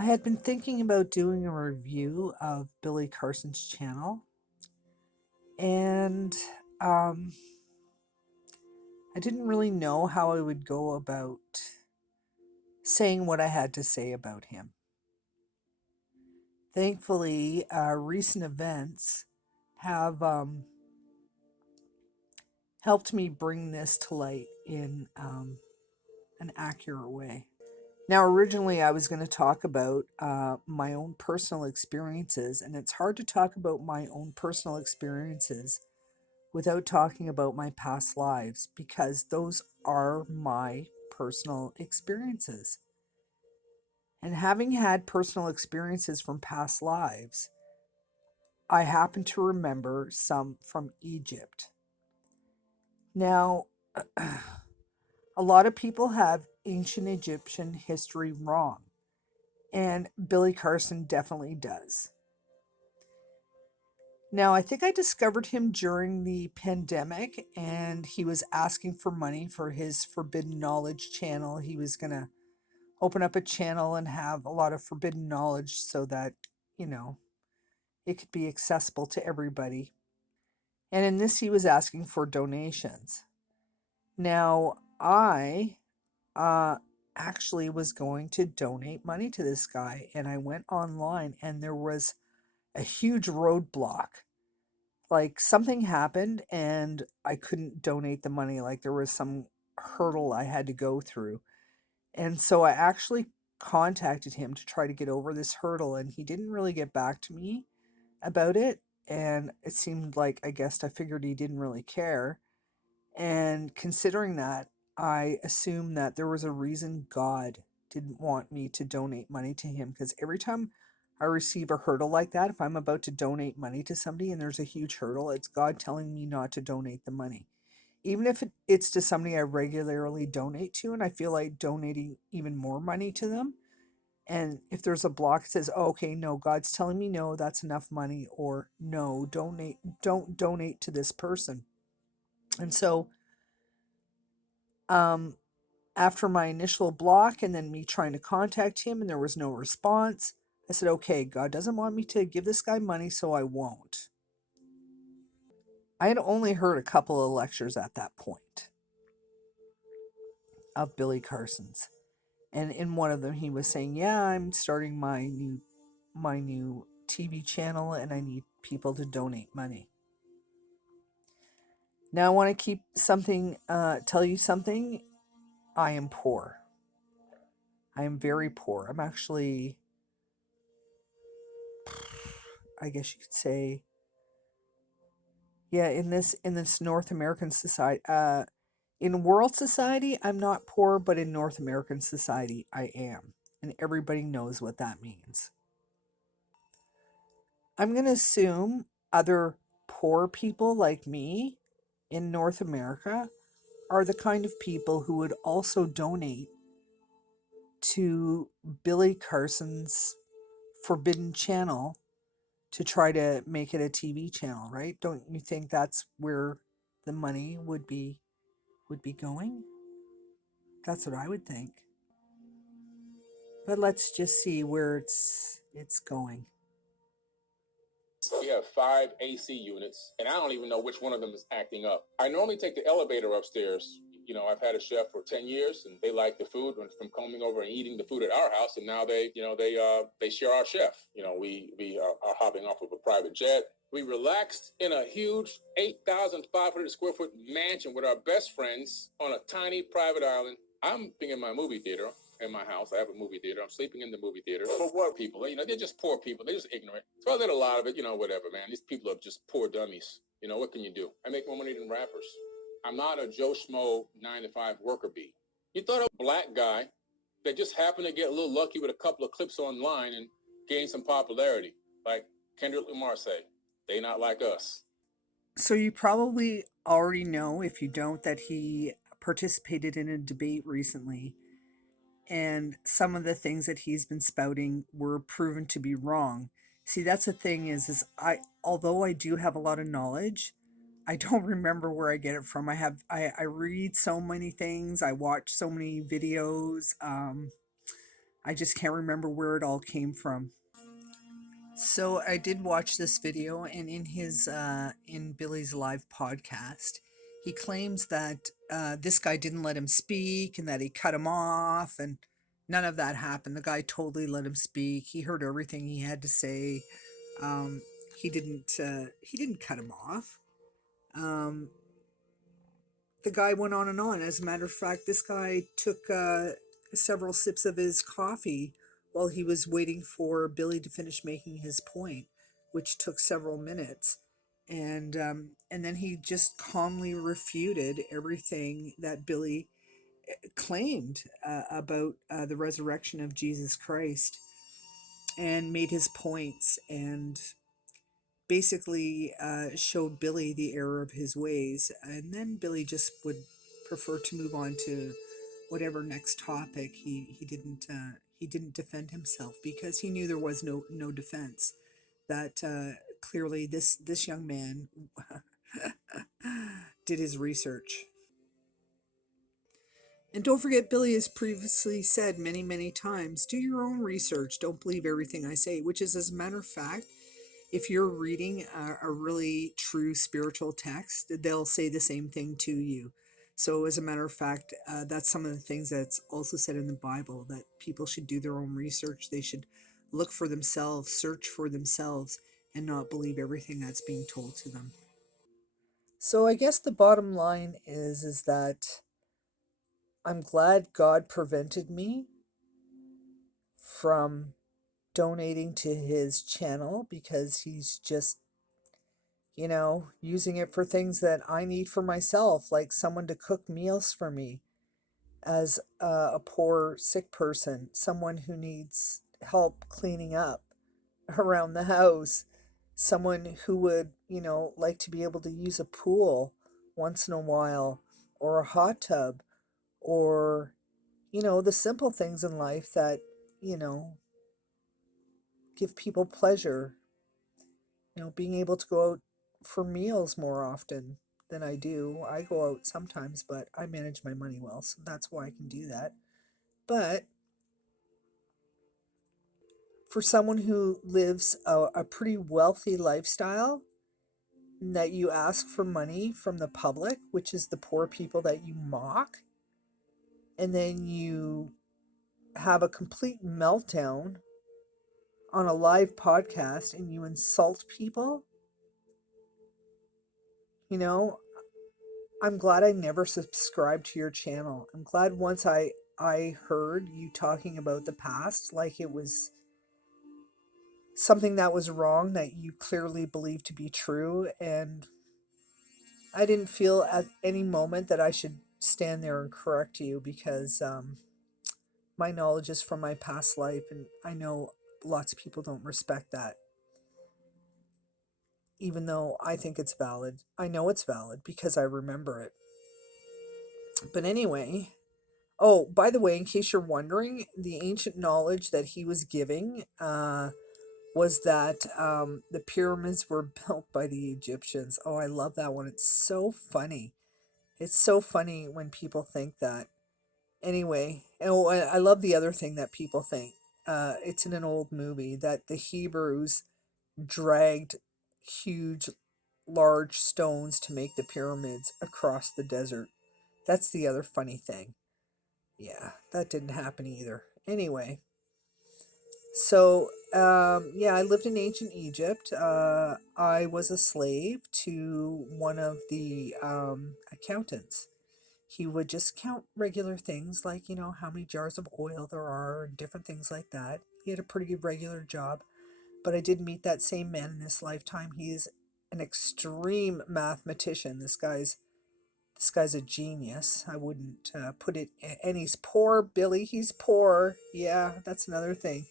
I had been thinking about doing a review of Billy Carson's channel, and um, I didn't really know how I would go about saying what I had to say about him. Thankfully, recent events have helped me bring this to light in an accurate way. Now, originally, I was going to talk about my own personal experiences, and it's hard to talk about my own personal experiences without talking about my past lives because those are my personal experiences. And having had personal experiences from past lives, I happen to remember some from Egypt. Now, a lot of people have ancient Egyptian history wrong, and Billy Carson definitely does. Now, I think I discovered him during the pandemic, and he was asking for money for his Forbidden Knowledge channel. He was going to open up a channel and have a lot of forbidden knowledge so that, you know, it could be accessible to everybody. And in this, he was asking for donations. Now, I uh, actually was going to donate money to this guy, and I went online, and there was a huge roadblock. Like something happened and I couldn't donate the money. Like there was some hurdle I had to go through. And so I actually contacted him to try to get over this hurdle, and he didn't really get back to me about it. And it seemed like, I guess I figured he didn't really care. And considering that, I assumed that there was a reason God didn't want me to donate money to him, because every time I receive a hurdle like that, if I'm about to donate money to somebody and there's a huge hurdle, it's God telling me not to donate the money. Even if it's to somebody I regularly donate to and I feel like donating even more money to them. And if there's a block, it says, oh, okay, no, God's telling me no, that's enough money, or no, don't donate to this person. And so um, after my initial block and then me trying to contact him and there was no response, I said, okay, God doesn't want me to give this guy money, so I won't. I had only heard a couple of lectures at that point of Billy Carson's. And in one of them he was saying, yeah, I'm starting my new TV channel and I need people to donate money. Now I want to tell you something. I am poor. I am very poor. I'm actually, I guess you could say, yeah, in this North American society, in world society, I'm not poor, but in North American society, I am, and everybody knows what that means. I'm gonna assume other poor people like me in North America are the kind of people who would also donate to Billy Carson's Forbidden Channel to try to make it a TV channel, right? Don't you think that's where the money would be going? That's what I would think. But let's just see where it's going. We have 5 AC units, and I don't even know which one of them is acting up. I normally take the elevator upstairs. I've had a chef for 10 years, and they like the food from coming over and eating the food at our house, and now they share our chef. We are hopping off of a private jet. We relaxed in a huge 8,500 square foot mansion with our best friends on a tiny private island. I'm being in my movie theater in my house. I have a movie theater. I'm sleeping in the movie theater. For what people? They're just poor people. They're just ignorant. So I let a lot of it, whatever, man. These people are just poor dummies. What can you do? I make more money than rappers. I'm not a Joe Schmo 9-to-5 worker bee. You thought a black guy that just happened to get a little lucky with a couple of clips online and gain some popularity, like Kendrick Lamar say, they not like us. So you probably already know, if you don't, that he participated in a debate recently, and some of the things that he's been spouting were proven to be wrong. See, that's the thing is I although I do have a lot of knowledge, I don't remember where I get it from. I read so many things, I watch so many videos. I just can't remember where it all came from. So I did watch this video, and in Billy's live podcast, he claims that this guy didn't let him speak and that he cut him off, and none of that happened. The guy totally let him speak. He heard everything he had to say. Um, he didn't cut him off. Um, the guy went on and on. As a matter of fact, this guy took several sips of his coffee while he was waiting for Billy to finish making his point, which took several minutes. And then he just calmly refuted everything that Billy claimed about the resurrection of Jesus Christ, and made his points, and basically showed Billy the error of his ways. And then Billy just would prefer to move on to whatever next topic. He didn't defend himself because he knew there was no defense. That clearly this young man did his research. And don't forget, Billy has previously said many times, do your own research. Don't believe everything I say, which is, as a matter of fact, if you're reading a really true spiritual text, they'll say the same thing to you. So, as a matter of fact, that's some of the things that's also said in the Bible, that people should do their own research. They should look for themselves, search for themselves, and not believe everything that's being told to them. So, I guess the bottom line is that I'm glad God prevented me from donating to his channel, because he's just, using it for things that I need for myself, like someone to cook meals for me as a poor sick person, someone who needs help cleaning up around the house, someone who would, like to be able to use a pool once in a while, or a hot tub, or, the simple things in life that, you know, give people pleasure. Being able to go out for meals more often than I do. I go out sometimes, but I manage my money well, so that's why I can do that. But for someone who lives a pretty wealthy lifestyle, that you ask for money from the public, which is the poor people that you mock, and then you have a complete meltdown on a live podcast and you insult people, you know, I'm glad I never subscribed to your channel. I'm glad once I heard you talking about the past like it was something that was wrong that you clearly believed to be true, and I didn't feel at any moment that I should stand there and correct you, because my knowledge is from my past life, and I know lots of people don't respect that. Even though I think it's valid, I know it's valid because I remember it. But anyway, oh, by the way, in case you're wondering, the ancient knowledge that he was giving was that the pyramids were built by the Egyptians. Oh, I love that one. It's so funny. It's so funny when people think that. Anyway, oh, I love the other thing that people think. It's in an old movie that the Hebrews dragged huge, large stones to make the pyramids across the desert. That's the other funny thing. Yeah, that didn't happen either. Anyway, so yeah, I lived in ancient Egypt. I was a slave to one of the accountants. He would just count regular things like, how many jars of oil there are and different things like that. He had a pretty regular job. But I did meet that same man in this lifetime. He is an extreme mathematician. This guy's a genius. I wouldn't put it. And he's poor, Billy. He's poor. Yeah, that's another thing.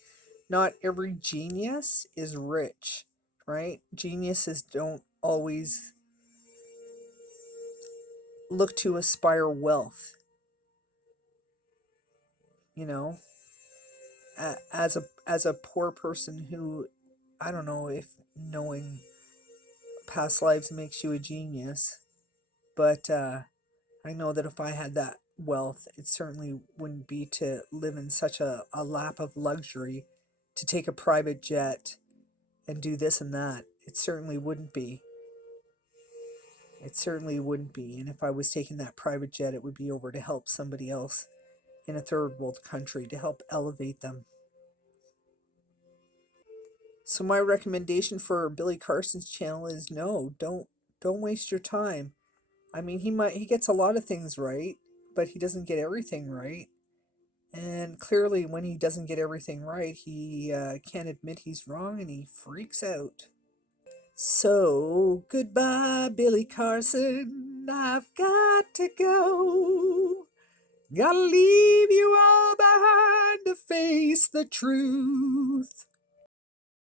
Not every genius is rich, right? Geniuses don't always look to aspire wealth. You know, as a poor person who, I don't know if knowing past lives makes you a genius, but I know that if I had wealth. It certainly wouldn't be to live in such a lap of luxury, to take a private jet and do this and that. It certainly wouldn't be. It certainly wouldn't be. And if I was taking that private jet, it would be over to help somebody else in a third world country, to help elevate them. So my recommendation for Billy Carson's channel is no, don't waste your time. I mean, he gets a lot of things right, but he doesn't get everything right. And clearly, when he doesn't get everything right, he can't admit he's wrong and he freaks out. So, goodbye, Billy Carson. I've got to go. Gotta leave you all behind to face the truth.